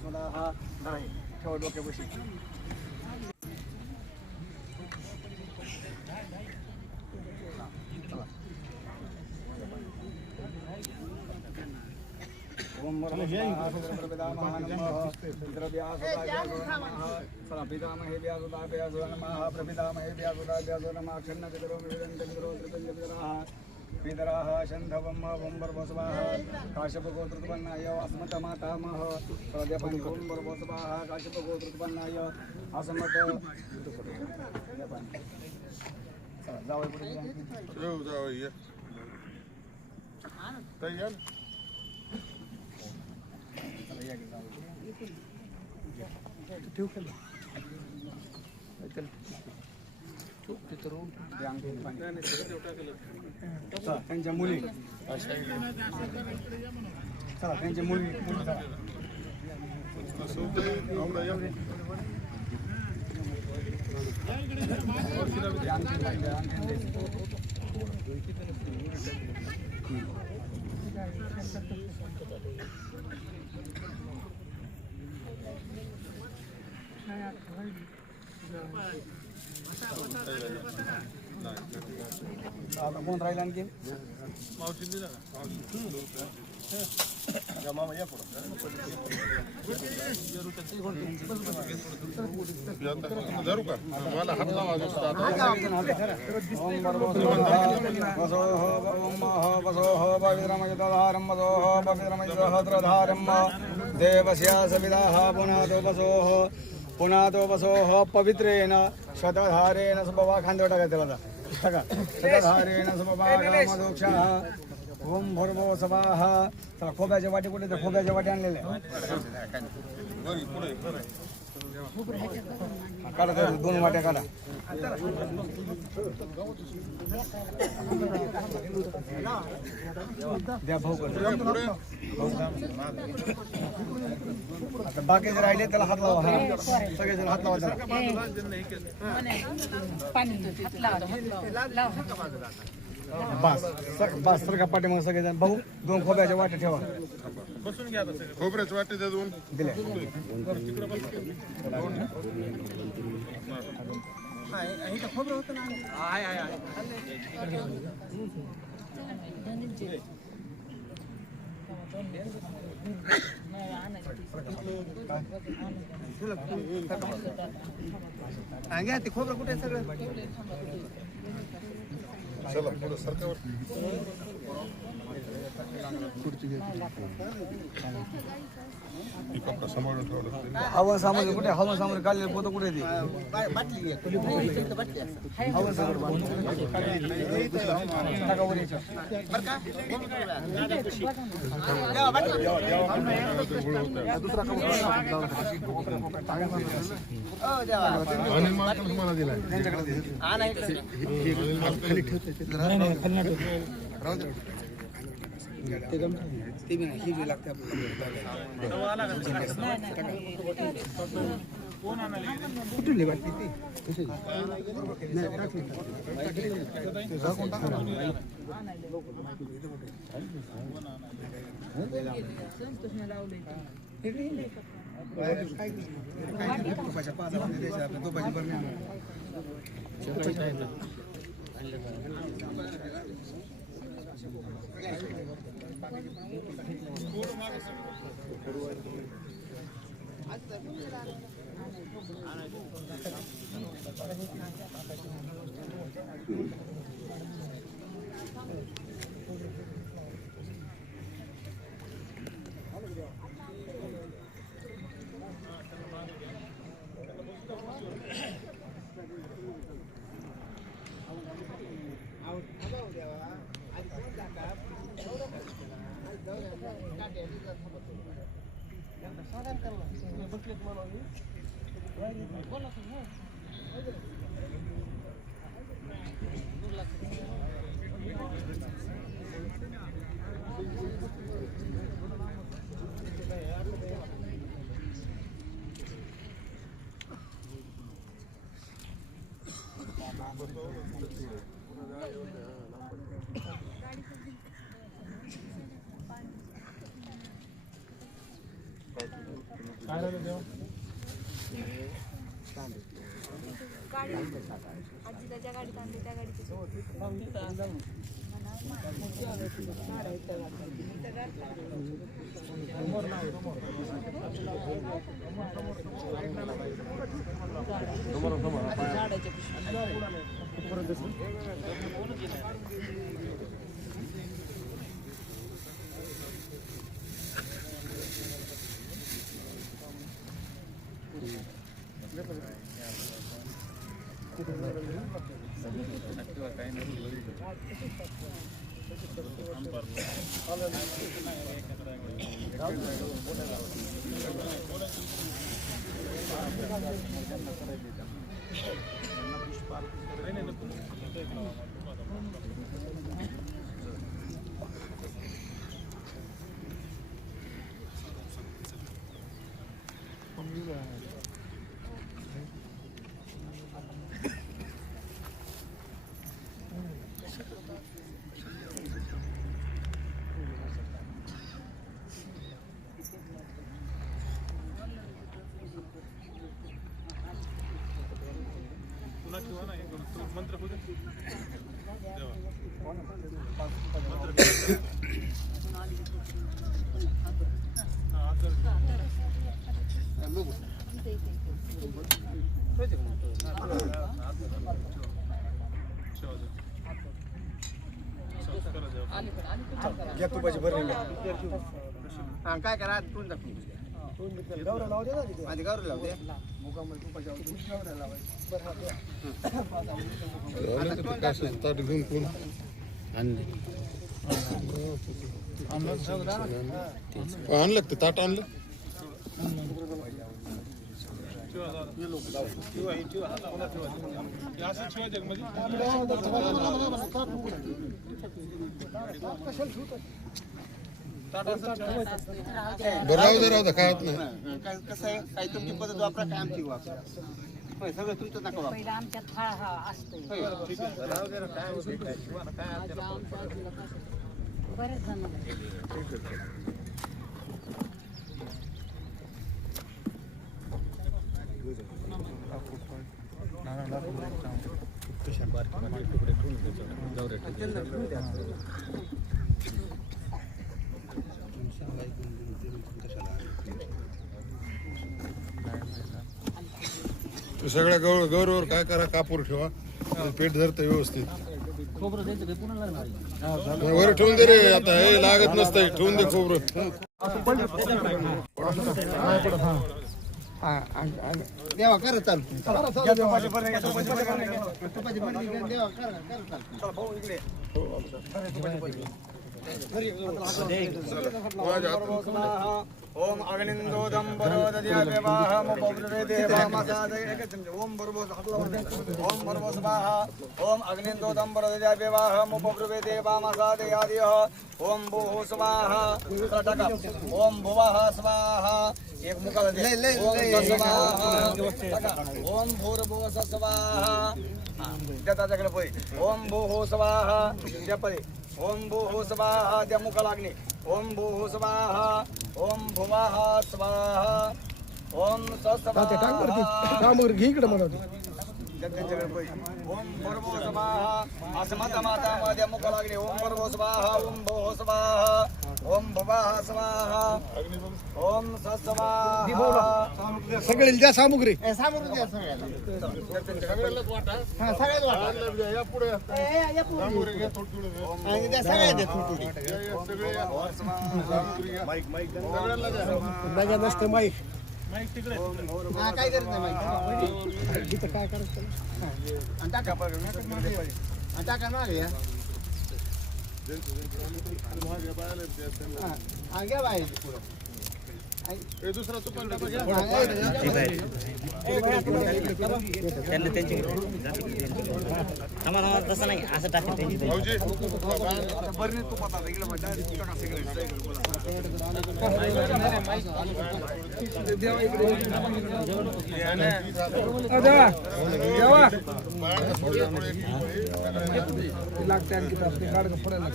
स्वतः नाही ठेवा डोक्यापाशी. ओम पितामहे व्यासुदाभ्यासो नमः प्रपितामहे व्यासुदाभ्यासो नमः क्षण्णपितरो मिदन्तरो त्रिपञ्चपितराः पितराः शन्धवं वंबरवसवाः काश्यपगोत्रोत्पन्नाय अस्मत्मातामह प्रद्यपनि वंबरवसवाः काश्यपगोत्रोत्पन्नाय अस्मत् जावई पुढे जावई तयार त्यांच्या मुली चला त्यांच्या मुली आता कोण राहिला आणखी मामा या पुढं धरू का मला हात लावा देवस्या सविदाः पुनातो वसोः पवित्रेण शतधारेण सुभवा खांदे टाका त्याला टाका शतधारेण सुभवा मधुक्षः ओम भर्गो सवाः. चला खोब्याच्या वाटी कुठे तर खोब्याच्या वाटी आणलेल्या काढा तर 2 वाट्या काढा. द्या भाऊ आता बाकीचे राहिले त्याला हात लावा. हा सगळेजण हात लावा त्याला. बस बस सर का पाठी मग सगळेजण भाऊ 2 खोब्याच्या वाट्या ठेवा. बसून घ्या खोबऱ्याच्या वाटी द्या 2 दिले. खोबरं होतं ना घ्या ते खोबरं कुठे सगळं चला पुढे सरकावर कपडा सांभाळून ठेवलं हवन सामग्री कुठे हवन सामग्री काढलेलं पोतं कुठे ते हवन तुम्हाला दिला ते बी नाही हे लागते कुठली वाटते ती कशी तुपाच्या 5 तुपाची बरणी Thank you. आजी त्याच्या गाडीत आणली त्या गाडीची घ्या तुपाची भरणी काय करा गौरव लावते ना तिथे आधी गौरव लावते आणलं ते ताट आणलं राहू दे काय होत नाही कसं आहे काही तुमची पद्धत वापरा काय आमची वापरा होय सगळं तुमचं नका वापरा पहिला आमच्यात फळ हा असतोय बरेच जण सगळ्या गौरवर काय करा कापूर ठेवा पेट धरतं व्यवस्थित वर ठेवून दे रे आता हे लागत नसतंय ठेवून दे खोबरं देवा करा चालू तुपाची भरणी घ्या तुपाची भरणी घ्या तुपाची बंदी करा, देवा करा चालू चला भाऊ इकडे ओम अग्निंदोदम ओम भर्गो स्वाहा ओम अग्निंदोदम बरोदे ओम भूः स्वाहा ओम भुवः स्वाहा एक मुखाला दे ओम भूर्भुवः स्वाहा त्याच्याकडे पळी ओम भूः स्वाहा त्या पळी ओम भूः स्वाहा त्या मुखाला अग्नी ओम भूः स्वाहा ओम भुवः स्वाहा ओम ओम भर्गो स्वाहा असं माता मध्ये मुखाला अग्नी ओम भर्गो स्वाहा ओम भूः स्वाहा ओम भुवः स्वाहा ओम स्वाहा सगळे द्या सामुग्री सामुग्री द्या सगळ्याला सगळ्यात वाटा द्या सगळ्या द्या थोडी नसतं माईक काय करत नाही माईक काय करायचं टाका मागे या घ्या बाहेर पुढं दुसरा तुपाल तसं नाही असं टाकत लागते आणखी गाड पडायला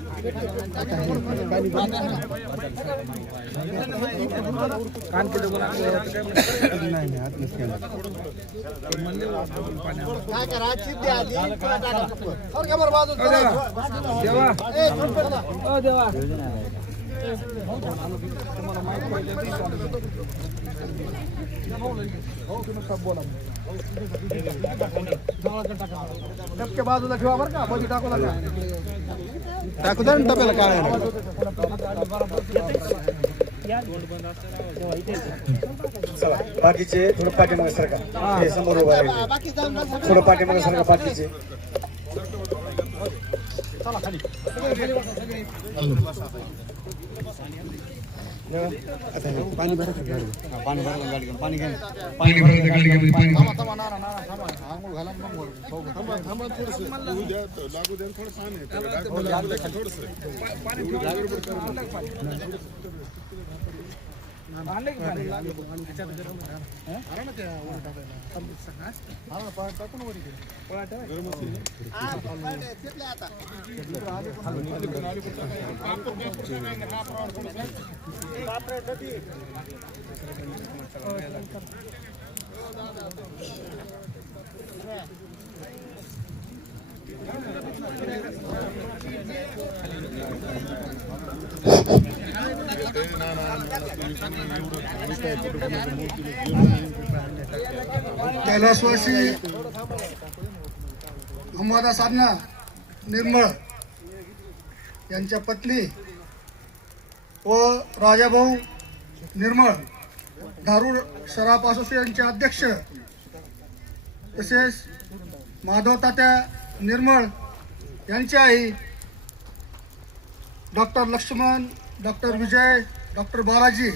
काय करा चिंते आधी पुन्हा टाका और का बरबाद डबके बाजूला ठेवा बरं का मध्ये टाकू नका टाकू द्या ना डब्याला काय चला बाकीचे थोडं पाठीमागे सरका हे समोर उभा आहे थोडं पाठीमागे सरका बाकीचे पाणी भरा पाणी भरा गाडी घेऊन पाणी घ्या पाणी भरायचं गाडी घ्या पाणी आंघोळ घाला मग थांबा थोडस लागू द्या थोडं कैलासवासी अंबादास अण्णा निर्मळ यांच्या पत्नी व राजाभाऊ निर्मळ धारूर शराब असोसिएशनचे अध्यक्ष तसेच माधव तात्या निर्मळ यांची आई डॉक्टर लक्ष्मण, डॉक्टर विजय, डॉक्टर बालाजी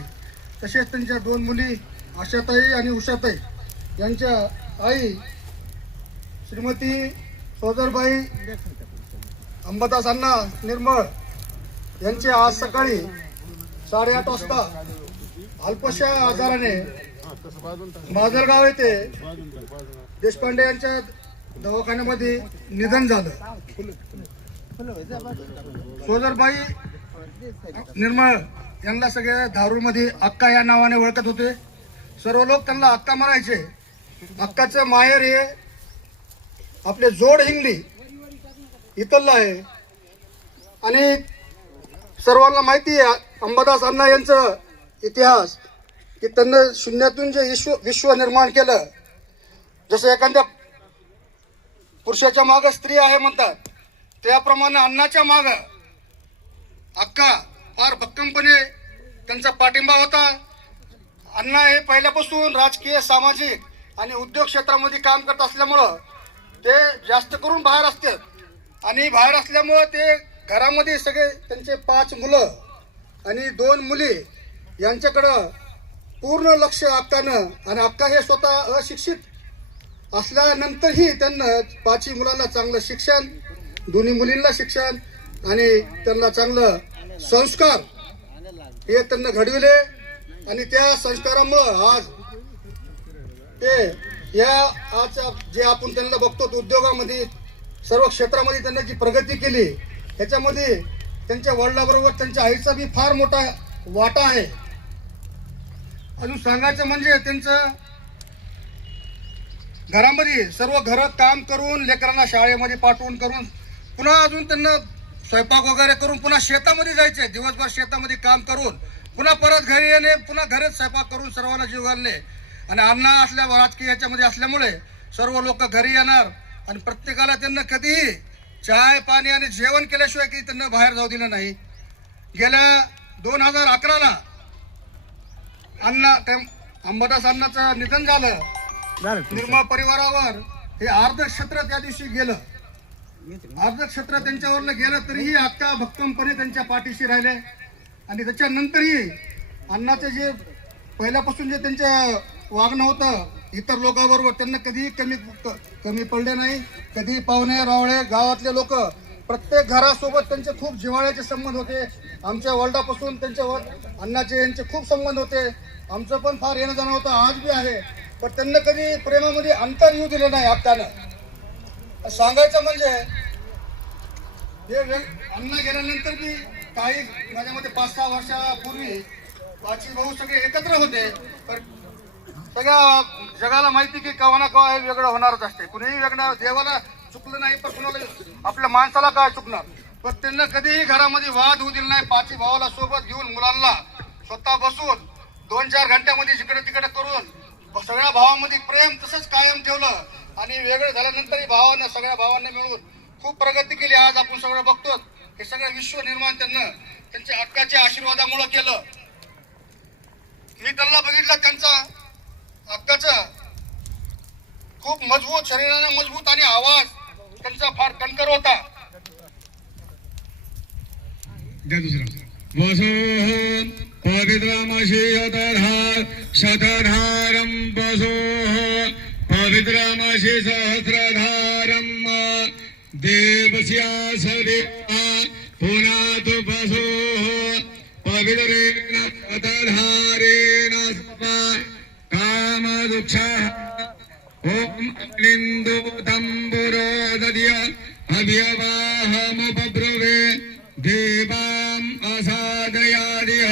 तसेच त्यांच्या दोन मुली आशाताई आणि उषाताई यांच्या आई श्रीमती सोदरबाई अंबादास अण्णा निर्मळ यांचे आज सकाळी 8:30 वाजता अल्पशा आजाराने माजलगाव येथे देशपांडे यांच्या दवाखान्यामध्ये निधन झालं. सोदरबाई निर्मळ यांना सगळे धारूरमध्ये अक्का या नावाने ओळखत होते. सर्व लोक त्यांना अक्का म्हणायचे. अक्काचं माहेर हे आपले जोड हिंगली इथलं आहे आणि सर्वांना माहिती आहे अंबादास अण्णा यांचं इतिहास की त्यांना शून्यातून जे विश्व निर्माण केलं. जसं एखाद्या पुरुषाच्या मागं स्त्री आहे म्हणतात, त्याप्रमाणे अण्णाच्या मागं अक्का फार भक्कमपणे त्यांचा पाठिंबा होता. अण्णा हे पहिल्यापासून राजकीय, सामाजिक आणि उद्योग क्षेत्रामध्ये काम करत असल्यामुळं ते जास्त करून बाहेर असतात आणि बाहेर असल्यामुळं ते घरामध्ये सगळे त्यांचे 5 मुलं आणि 2 मुली यांच्याकडं पूर्ण लक्ष अक्कानं, आणि अक्का हे स्वतः अशिक्षित असल्यानंतरही त्यांना 5 मुलांना चांगलं शिक्षण, दोन्ही मुलींना शिक्षण आणि त्यांना चांगलं संस्कार हे त्यांना घडविले आणि त्या संस्कारामुळं आज ते आज जे आपण त्यांना बघतो उद्योगामध्ये सर्व क्षेत्रामध्ये त्यांना जी प्रगती केली ह्याच्यामध्ये त्यांच्या वडिलांबरोबर त्यांच्या आईचा बी फार मोठा वाटा आहे. अजून सांगायचं म्हणजे त्यांचं घरामध्ये सर्व घरात काम करून लेकरांना शाळेमध्ये पाठवून करून पुन्हा अजून त्यांना स्वयंपाक वगैरे करून पुन्हा शेतामध्ये जायचे. दिवसभर शेतामध्ये काम करून पुन्हा परत घरी येणे, पुन्हा घरीच स्वयंपाक करून सर्वांना जीव घालणे. आणि अण्णा असल्या राजकीय याच्यामध्ये असल्यामुळे सर्व लोक घरी येणार आणि प्रत्येकाला त्यांना कधीही चाय पाणी आणि जेवण केल्याशिवाय की त्यांना बाहेर जाऊ दिलं नाही. गेल्या 2011ला अंबादास अण्णाचं निधन झालं. निर्मळ परिवारावर हे अर्धक्षेत्र त्या दिवशी गेलं. अर्धक्षेत्र त्यांच्यावरनं गेलं तरीही अक्का भक्कमपणे त्यांच्या पाठीशी राहिले आणि त्याच्यानंतरही अण्णाचे जे पहिल्यापासून जे त्यांचं वागणं होतं इतर लोकांबरोबर त्यांना कधीही कमी पडले नाही. कधी पाहुणे रावळे गावातले लोक प्रत्येक घरासोबत त्यांचे खूप जिव्हाळ्याचे संबंध होते. आमच्या वडिलांपासून त्यांच्या अण्णाचे यांचे खूप संबंध होते. आमचं पण फार येणं जाणं होतं, आज बी आहे. पण त्यांना कधी प्रेमामध्ये अंतर येऊ दिलं नाही अक्कानं. सांगायचं म्हणजे हे अण्णा गेल्यानंतर बी काही माझ्या मते 5-6 वर्षापूर्वी पाची भाऊ सगळे एकत्र होते. पण सगळ्या जगाला माहिती की कवा ना कवा हे वेगळं होणारच असते. कुणीही वेगळं देवाला चुकलं नाही पण कुणाला आपल्या माणसाला काय चुकणार. पण त्यांना कधीही घरामध्ये वाद होऊ दिला नाही. पाची भावाला सोबत घेऊन मुलांना स्वतः बसून 2-4 घंट्यामध्ये जिकडे तिकडे करून सगळ्या भावामध्ये प्रेम तसंच कायम ठेवलं. आणि वेगळं झाल्यानंतरही भावानं सगळ्या भावांनी मिळून खूप प्रगती केली. आज आपण सगळं बघतो हे सगळं विश्व निर्माण त्यांच्या हक्काच्या आशीर्वादामुळे केलं. मी त्यांना बघितलं, त्यांचा हक्काचा खूप मजबूत, शरीराने मजबूत आणि आवाज त्यांचा फार कणकर होता. वसोः पवित्रमसि शतधारं वसोः पवित्रमसि सहस्रधारं देवस्या सदेवा पुनातु वसोः पवित्रेण शतधारेण कामदुःखः ॐ अग्निन्दो तम्बुरो दद्य अव्यवाहमुपब्रुवे देवाम् असादयादिह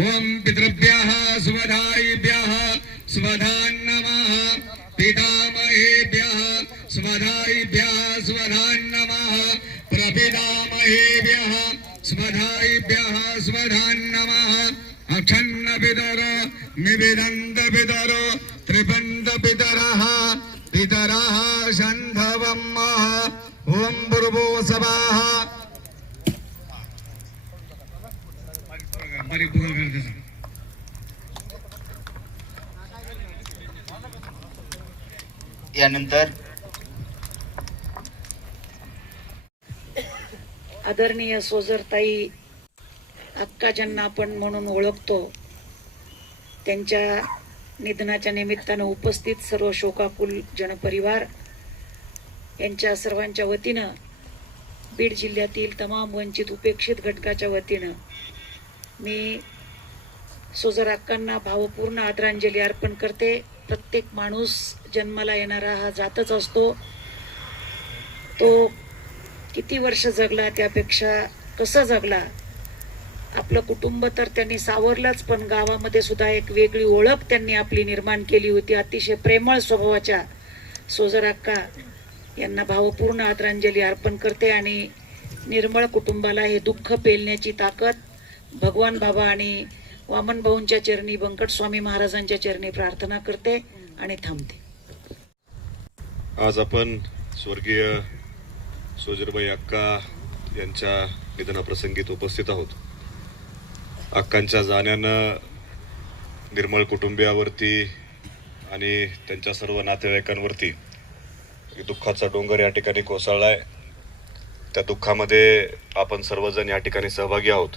ॐ पितृभ्यः स्वधायिभ्यः स्वधान्नमः पितामहेभ्यः स्वधायिभ्यः स्वधान्नमः प्रपितामहेभ्यः स्वधायिभ्यः स्वधान्नमः अक्षन्नपितरो निविदन्तपितरो त्रिपन्तपितरः पितरः शन्धवम्मः ॐ भूर्भुवस्सवः यानंतर आदरणीय सोजरताई अक्का ज्यांना आपण म्हणून ओळखतो, त्यांच्या निधनाच्या निमित्तानं उपस्थित सर्व शोकाकुल जनपरिवार यांच्या सर्वांच्या वतीनं बीड जिल्ह्यातील तमाम वंचित उपेक्षित घटकाच्या वतीनं मी सोजर अक्कांना भावपूर्ण आदरांजली अर्पण करते. प्रत्येक माणूस जन्माला येणारा हा जातच असतो. तो किती वर्ष जगला त्यापेक्षा कसं जगला, आपलं कुटुंब तर त्यांनी सावरलंच, पण गावामध्ये सुद्धा एक वेगळी ओळख त्यांनी आपली निर्माण केली होती. अतिशय प्रेमळ स्वभावाच्या सोजर अक्का यांना भावपूर्ण आदरांजली अर्पण करते. आणि निर्मळ कुटुंबाला हे दुःख पेलण्याची ताकद भगवान बाबा आणि वामन भाऊंच्या चरणी, बंकट स्वामी महाराजांच्या चरणी प्रार्थना करते आणि थांबते. आज आपण स्वर्गीय सोजरबाई अक्का यांच्या निधनाप्रसंगी उपस्थित आहोत. अक्कांच्या जाण्यानं निर्मळ कुटुंबियावरती आणि त्यांच्या सर्व नातेवाईकांवरती दुःखाचा डोंगर या ठिकाणी कोसळलाय. त्या दुःखामध्ये आपण सर्वजण या ठिकाणी सहभागी आहोत.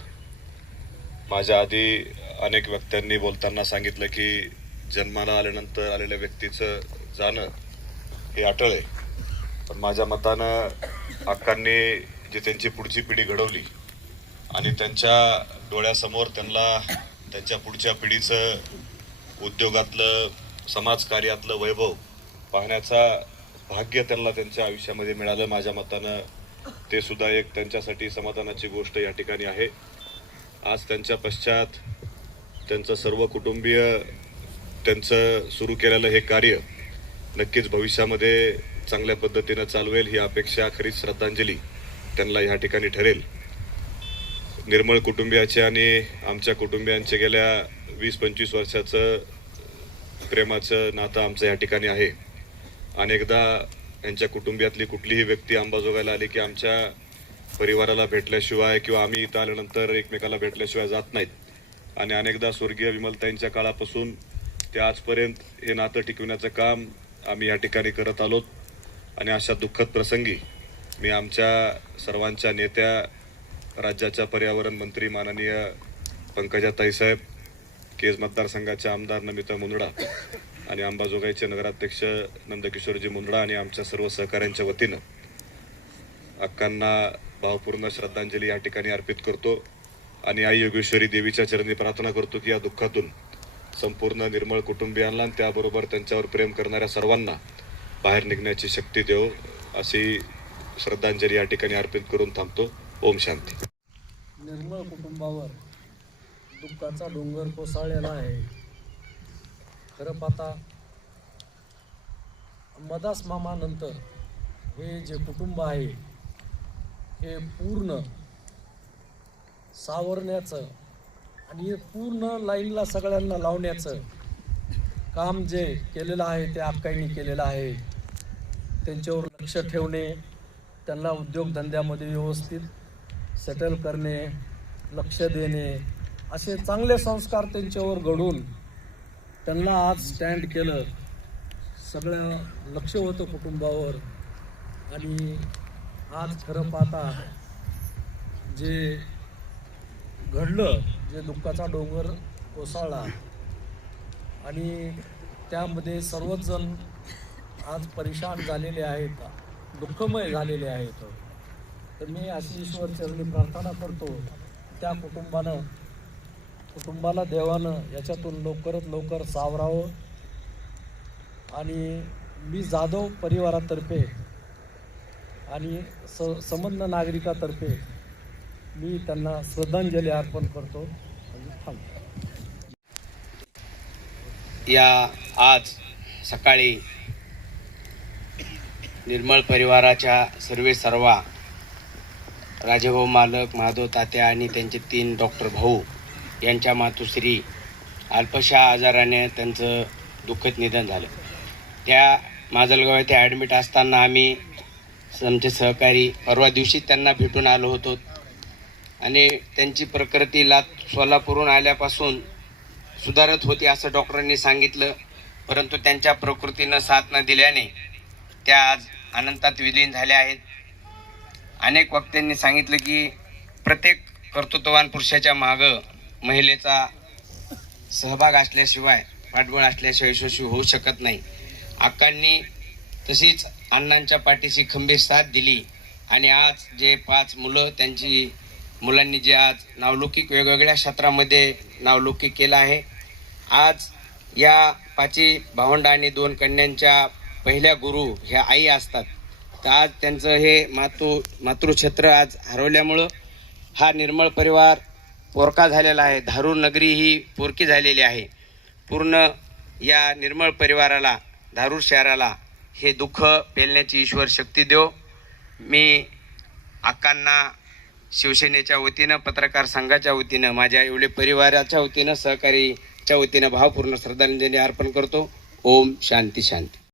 माझ्या आधी अनेक व्यक्तींनी बोलताना सांगितलं की जन्माला आल्यानंतर आलेल्या व्यक्तीचं जाणं हे अटळ आहे. पण माझ्या मतानं अक्कांनी जी त्यांची पुढची पिढी घडवली आणि त्यांच्या डोळ्यासमोर त्यांना त्यांच्या पुढच्या पिढीचं उद्योगातलं, समाजकार्यातलं वैभव पाहण्याचा भाग्य त्यांना त्यांच्या आयुष्यामध्ये मिळालं. माझ्या मतानं ते सुद्धा एक त्यांच्यासाठी समाधानाची गोष्ट या ठिकाणी आहे. आज त्यांच्या पश्चात त्यांचं सर्व कुटुंबीय त्यांचं सुरू केलेलं हे कार्य नक्कीच भविष्यामध्ये चांगल्या पद्धतीनं चालवेल ही अपेक्षा, खरीच श्रद्धांजली त्यांना ह्या ठिकाणी ठरेल. निर्मळ कुटुंबियाचे आणि आमच्या कुटुंबियांचे गेल्या 20-25 वर्षाचं प्रेमाचं नातं आमचं या ठिकाणी आहे. अनेकदा यांच्या कुटुंबियातली कुठलीही व्यक्ती अंबाजोगाईला आली की आमच्या परिवाराला भेटल्याशिवाय किंवा आम्ही इथं आल्यानंतर एकमेकाला भेटल्याशिवाय जात नाहीत. आणि अनेकदा स्वर्गीय विमलताईंच्या काळापासून ते आजपर्यंत हे नातं टिकवण्याचं काम आम्ही या ठिकाणी करत आलोत. आणि अशा दुःखद प्रसंगी मी आमच्या सर्वांच्या नेत्या, राज्याच्या पर्यावरण मंत्री माननीय पंकजाताई साहेब, केज मतदारसंघाचे आमदार नमिता मुंदडा आणि अंबाजोगाईचे नगराध्यक्ष नंदकिशोरजी मुंदडा आणि आमच्या सर्व सहकाऱ्यांच्या वतीनं अक्कांना भावपूर्ण श्रद्धांजली या ठिकाणी अर्पित करतो. आणि आई योगेश्वरी देवीच्या चरणी प्रार्थना करतो की या दुःखातून संपूर्ण निर्मळ कुटुंबियांना आणि त्याबरोबर त्यांच्यावर प्रेम करणाऱ्या सर्वांना बाहेर निघण्याची शक्ती देव, अशी श्रद्धांजली या ठिकाणी अर्पित करून थांबतो. ओम शांती. निर्मळ कुटुंबावर दुःखाचा डोंगर कोसळलेला आहे. खरं पाहता मदास मामानंतर हे जे कुटुंब आहे हे पूर्ण सावरण्याचं आणि पूर्ण लाईनला सगळ्यांना लावण्याचं काम जे केलेलं आहे ते अक्काईंनी केलेलं आहे. त्यांच्यावर लक्ष ठेवणे, त्यांना उद्योगधंद्यामध्ये व्यवस्थित सेटल करणे, लक्ष देणे, असे चांगले संस्कार त्यांच्यावर घडून त्यांना आज स्टँड केलं. सगळं लक्ष होतं कुटुंबावर. आणि आज खरं पाहता जे घडलं, जे दुःखाचा डोंगर कोसळला आणि त्यामध्ये सर्वच जण आज परेशान झालेले आहेत, दुःखमय झालेले आहेत. तर मी अशी ईश्वरचरणी प्रार्थना करतो त्या कुटुंबाला देवानं याच्यातून लवकरात लवकर सावरावं. आणि मी जाधव परिवारातर्फे आणि संबंध नागरिकातर्फे मी त्यांना श्रद्धांजली अर्पण करतो. या आज सकाळी निर्मळ परिवाराच्या सर्वा राजेभाऊ मालक, महादेव तात्या आणि त्यांचे 3 डॉक्टर भाऊ यांच्या मातोश्री अल्पशा आजाराने त्यांचं दुःखद निधन झालं. त्या माजलगाव येथे ॲडमिट असताना आम्ही आमचे सहकारी परवा दिवशी त्यांना भेटून आलो होतो आणि त्यांची प्रकृती सोलापूरहून आल्यापासून सुधारत होती असं डॉक्टरांनी सांगितलं. परंतु त्यांच्या प्रकृतीनं साथ न दिल्याने त्या आज अनंतात विलीन झाल्या आहेत. अनेक वक्त्यांनी सांगितलं की प्रत्येक कर्तृत्ववान पुरुषाच्या मागं महिलेचा सहभाग असल्याशिवाय, पाठबळ असल्याशिवाय यशस्वी होऊ शकत नाही. अक्कांनी तशीच अण्णांच्या पाठीशी खंबीर साथ दिली आणि आज जे 5 मुलं, त्यांची मुलांनी जे आज नावलौकिक वेगवेगळ्या क्षेत्रामध्ये नावलौकिक केलं आहे. आज या 5 भावंड आणि 2 कन्यांच्या पहिल्या गुरु ह्या आई असतात. तर आज त्यांचं हे मातृक्षेत्र आज हरवल्यामुळं हा निर्मळ परिवार पोरका झालेला आहे. धारूर नगरी ही पोरकी झालेली आहे. पूर्ण या निर्मळ परिवाराला, धारूर शहराला हे दुःख पेलण्याची ईश्वर शक्ती देव. मी अक्कांना शिवसेनेच्या वतीनं, पत्रकार संघाच्या वतीनं, माझ्या एवढे परिवाराच्या वतीनं, सहकारीच्या वतीनं भावपूर्ण श्रद्धांजली अर्पण करतो. ओम शांती शांती.